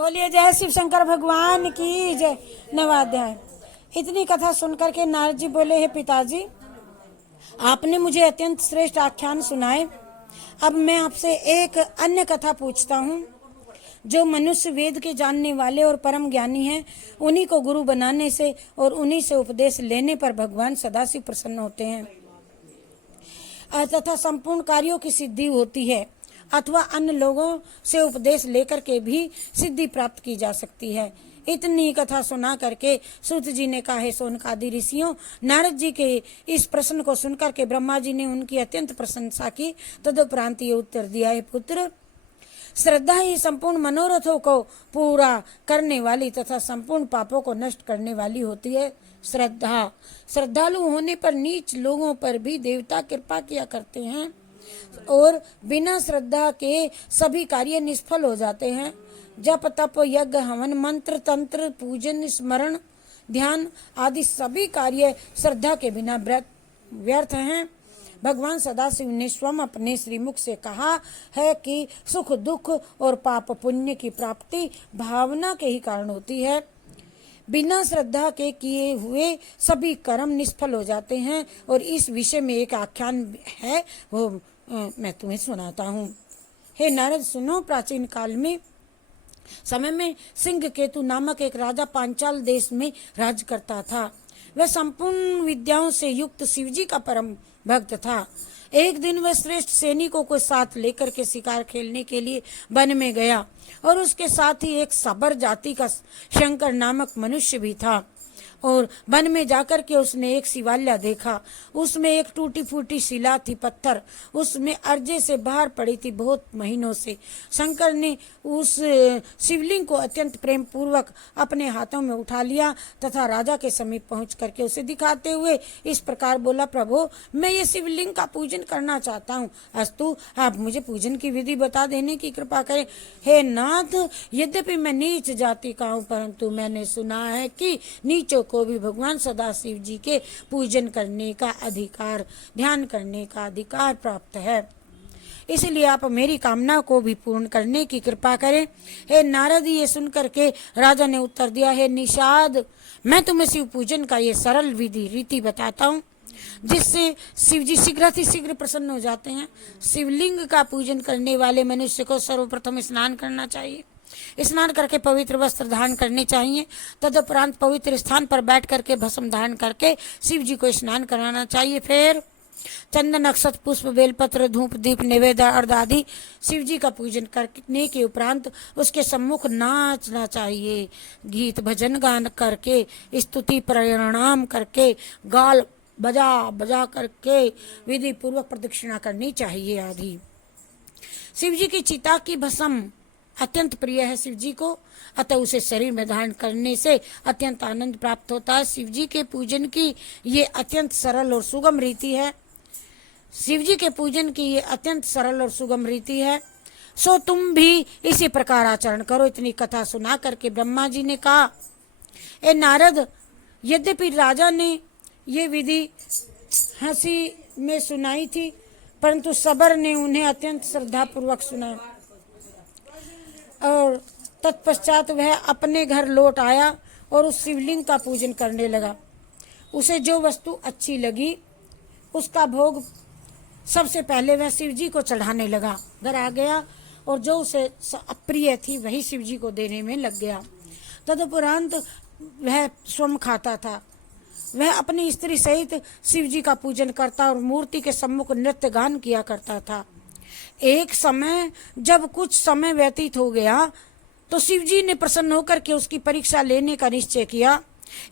बोलिए जय शिव शंकर भगवान की जय। नवाध्याय। इतनी कथा सुनकर के नारद जी बोले, हे पिताजी, आपने मुझे अत्यंत श्रेष्ठ आख्यान सुनाए। अब मैं आपसे एक अन्य कथा पूछता हूँ। जो मनुष्य वेद के जानने वाले और परम ज्ञानी हैं, उन्हीं को गुरु बनाने से और उन्हीं से उपदेश लेने पर भगवान सदाशिव प्रसन्न होते हैं तथा संपूर्ण कार्यों की सिद्धि होती है, अथवा अन्य लोगों से उपदेश लेकर के भी सिद्धि प्राप्त की जा सकती है। इतनी कथा सुना करके सूत जी ने कहा, हे शौनकादि ऋषियों, नारद जी के इस प्रश्न को सुनकर के ब्रह्मा जी ने उनकी अत्यंत प्रशंसा की। तदुपरांत ये उत्तर दिया, हे पुत्र, श्रद्धा ही संपूर्ण मनोरथों को पूरा करने वाली तथा संपूर्ण पापों को नष्ट करने वाली होती है। श्रद्धालु होने पर नीच लोगों पर भी देवता कृपा किया करते हैं और बिना श्रद्धा के सभी कार्य निष्फल हो जाते हैं। जप तप यज्ञ हवन मंत्र तंत्र पूजन स्मरण ध्यान आदि सभी कार्य श्रद्धा के बिना व्यर्थ हैं। भगवान सदाशिव ने स्वयं अपने श्रीमुख से कहा है कि सुख दुख और पाप पुण्य की प्राप्ति भावना के ही कारण होती है। बिना श्रद्धा के किए हुए सभी कर्म निष्फल हो जाते हैं। और इस विषय में एक आख्यान है, वो मैं तुम्हें सुनाता हूँ। हे नारद, सुनो। प्राचीन काल में समय में सिंह केतु नामक एक राजा पांचाल देश में राज करता था। वह संपूर्ण विद्याओं से युक्त शिवजी का परम भक्त था। एक दिन वह श्रेष्ठ सैनिकों को साथ लेकर के शिकार खेलने के लिए वन में गया और उसके साथ ही एक सबर जाति का शंकर नामक मनुष्य भी था। और वन में जाकर के उसने एक शिवालय देखा। उसमें एक टूटी फूटी शिला थी, पत्थर उसमें अर्जे से बाहर पड़ी थी बहुत महीनों से। शंकर ने उस शिवलिंग को अत्यंत प्रेम पूर्वक अपने हाथों में उठा लिया तथा राजा के समीप पहुंच करके उसे दिखाते हुए इस प्रकार बोला, प्रभु, मैं ये शिवलिंग का पूजन करना चाहता हूँ। अस्तु, आप मुझे पूजन की विधि बता देने की कृपा करें। हे नाथ, यद्यपि मैं नीच जाति का हूँ, परंतु मैंने सुना है कि नीचों को भी भगवान सदाशिव जी के पूजन करने का अधिकार, ध्यान करने का अधिकार प्राप्त है। इसलिए आप मेरी कामना को भी पूर्ण करने की कृपा करें। हे नारद, ये सुनकर के राजा ने उत्तर दिया, हे निषाद, मैं तुम्हें शिव पूजन का ये सरल विधि रीति बताता हूँ जिससे शिव जी शीघ्र ही शीघ्र प्रसन्न हो जाते हैं। शिवलिंग का पूजन करने वाले मनुष्य को सर्वप्रथम स्नान करना चाहिए। स्नान करके पवित्र वस्त्र धारण करने चाहिए। तदुपरांत पवित्र स्थान पर बैठ करके भस्म धारण करके शिव जी को स्नान कराना चाहिए। फिर चंदन अक्षत पुष्प बेलपत्र धूप दीप नैवेद्य अर्घ आदि शिव जी का पूजन करने के उपरांत उसके सम्मुख नाचना चाहिए। गीत भजन गान करके स्तुति प्रणाम करके गाल बजा बजा करके विधि पूर्वक प्रदक्षिणा करनी चाहिए आदि। शिव जी की चिता की भस्म अत्यंत प्रिय है शिव जी को, अतः उसे शरीर में धारण करने से अत्यंत आनंद प्राप्त होता है। शिव जी के पूजन की ये अत्यंत सरल और सुगम रीति है। शिव जी के पूजन की ये अत्यंत सरल और सुगम रीति है। सो तुम भी इसी प्रकार आचरण करो। इतनी कथा सुना करके ब्रह्मा जी ने कहा, ए नारद, यद्यपि राजा ने ये विधि हंसी में सुनाई थी, परंतु सबर ने उन्हें अत्यंत श्रद्धा पूर्वक सुना और तत्पश्चात वह अपने घर लौट आया और उस शिवलिंग का पूजन करने लगा। उसे जो वस्तु अच्छी लगी उसका भोग सबसे पहले वह शिव जी को चढ़ाने लगा। घर आ गया और जो उसे अप्रिय थी वही शिव जी को देने में लग गया। तदुपरांत वह स्वयं खाता था। वह अपनी स्त्री सहित शिव जी का पूजन करता और मूर्ति के सम्मुख नृत्य गान किया करता था। एक समय जब कुछ समय व्यतीत हो गया तो शिव जी ने प्रसन्न होकर के उसकी परीक्षा लेने का निश्चय किया।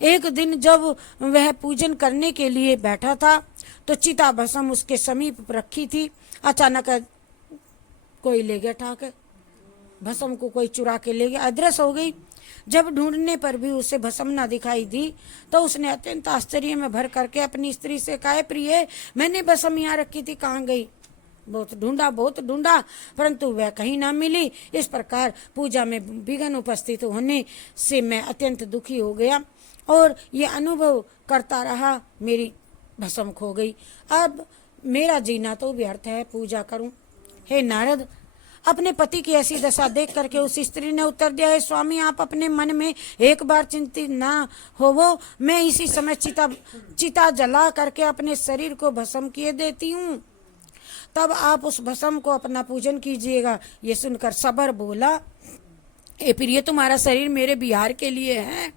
एक दिन जब वह पूजन करने के लिए बैठा था तो चिता भस्म उसके समीप रखी थी। अचानक कोई ले गया ठाकर, भस्म को कोई चुरा के ले गया, अदृश्य हो गई। जब ढूंढने पर भी उसे भस्म न दिखाई दी तो उसने अत्यंत आश्चर्य में भर करके अपनी स्त्री से कहा, प्रिय, मैंने भस्म यहाँ रखी थी, कहाँ गई? बहुत ढूंढा परंतु वह कहीं ना मिली। इस प्रकार पूजा में विघ्न उपस्थित होने से मैं अत्यंत दुखी हो गया और ये अनुभव करता रहा, मेरी भस्म खो गई। अब मेरा जीना तो व्यर्थ है, पूजा करूं। हे नारद, अपने पति की ऐसी दशा देख करके उस स्त्री ने उत्तर दिया, है स्वामी आप अपने मन में एक बार चिंतित ना होवो, मैं इसी समय चिता जला करके अपने शरीर को भस्म किए देती हूँ, तब आप उस भस्म को अपना पूजन कीजिएगा। ये सुनकर सबर बोला, ए प्रिय तुम्हारा शरीर मेरे विहार के लिए है,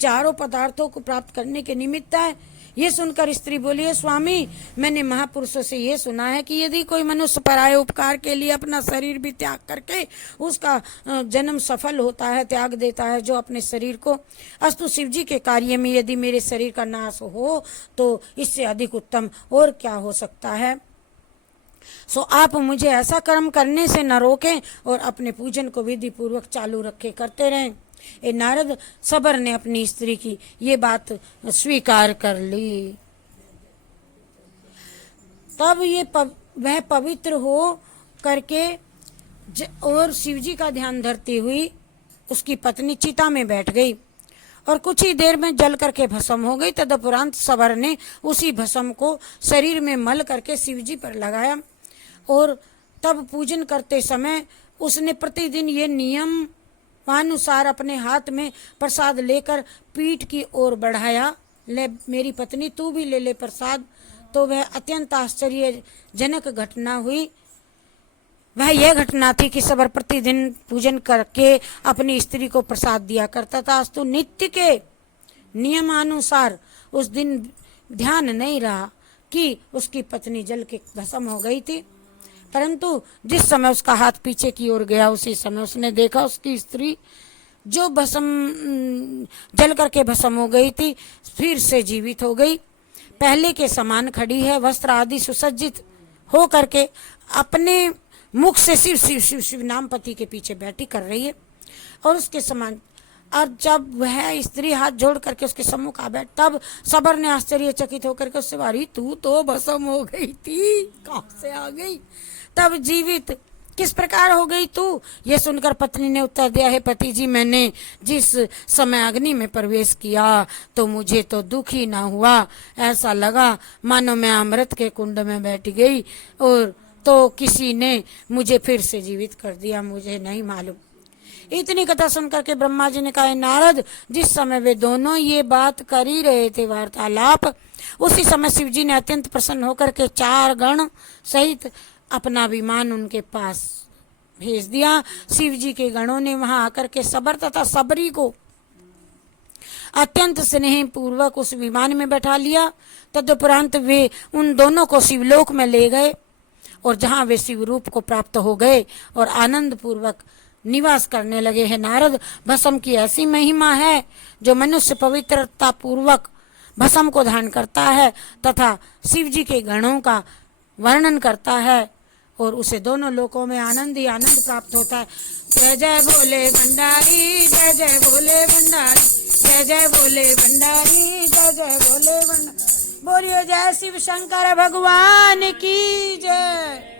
चारों पदार्थों को प्राप्त करने के निमित्त है। ये सुनकर स्त्री बोली, है स्वामी मैंने महापुरुषों से ये सुना है कि यदि कोई मनुष्य पराये उपकार के लिए अपना शरीर भी त्याग करके उसका जन्म सफल होता है, त्याग देता है जो अपने शरीर को, अस्तु शिव जी के कार्य में यदि मेरे शरीर का नाश हो तो इससे अधिक उत्तम और क्या हो सकता है। सो आप मुझे ऐसा कर्म करने से न रोकें और अपने पूजन को विधि पूर्वक चालू रखे करते रहें। ए नारद सबर ने अपनी स्त्री की ये बात स्वीकार कर ली। तब ये वह पवित्र हो करके और शिवजी का ध्यान धरती हुई उसकी पत्नी चिता में बैठ गई और कुछ ही देर में जल करके भस्म हो गई। तदुपरांत सबर ने उसी भस्म को शरीर में मल करके शिवजी पर लगाया और तब पूजन करते समय उसने प्रतिदिन ये नियम अनुसार अपने हाथ में प्रसाद लेकर पीठ की ओर बढ़ाया, ले मेरी पत्नी तू भी ले ले प्रसाद। तो वह अत्यंत आश्चर्यजनक घटना हुई। वह यह घटना थी कि सबर प्रतिदिन पूजन करके अपनी स्त्री को प्रसाद दिया करता था। अस्तु नित्य के नियमानुसार उस दिन ध्यान नहीं रहा कि उसकी पत्नी जल के भस्म हो गई थी, परंतु जिस समय उसका हाथ पीछे की ओर गया उसी समय उसने देखा उसकी स्त्री जो भस्म जल करके भस्म हो गई थी फिर से जीवित हो गई, पहले के समान खड़ी है, वस्त्र आदि सुसज्जित हो करके अपने मुख से शिव शिव शिव शिव नाम पति के पीछे बैठी कर रही है और उसके समान। और जब वह स्त्री हाथ जोड़ करके उसके सम्मुख आ बैठ, तब सबर ने आश्चर्यचकित होकर के उससे वारी तू तो भस्म हो गई थी, कहाँ से आ गई, तब जीवित किस प्रकार हो गई तू। ये सुनकर पत्नी ने उत्तर दिया, है पति जी मैंने जिस समय अग्नि में प्रवेश किया तो मुझे तो दुख ही ना हुआ, ऐसा लगा मानो मैं अमृत के कुंड में बैठ गई और तो किसी ने मुझे फिर से जीवित कर दिया, मुझे नहीं मालूम। इतनी कथा सुनकर के ब्रह्मा जी ने कहा, नारद जिस समय वे दोनों ये बात कर ही रहे थे वार्तालाप, उसी समय शिव जी ने अत्यंत प्रसन्न होकर के 4 गण सहित अपना विमान उनके पास भेज दिया। शिव जी के गणों ने वहां आकर के सबर तथा सबरी को अत्यंत स्नेह पूर्वक उस विमान में बैठा लिया। तदुपरांत वे उन दोनों को शिवलोक में ले गए और जहां वे शिव रूप को प्राप्त हो गए और आनंद पूर्वक निवास करने लगे। हैं नारद, भस्म की ऐसी महिमा है जो मनुष्य पवित्रता पूर्वक भस्म को धारण करता है तथा शिव जी के गणों का वर्णन करता है और उसे दोनों लोकों में आनंद ही आनंद प्राप्त होता है। जय जय भोले भंडारी, जय जय भोले भंडारी, जय जय भोले भंडारी, जय जय भोले भंडारी। बोलिए जय शिव शंकर भगवान की जय।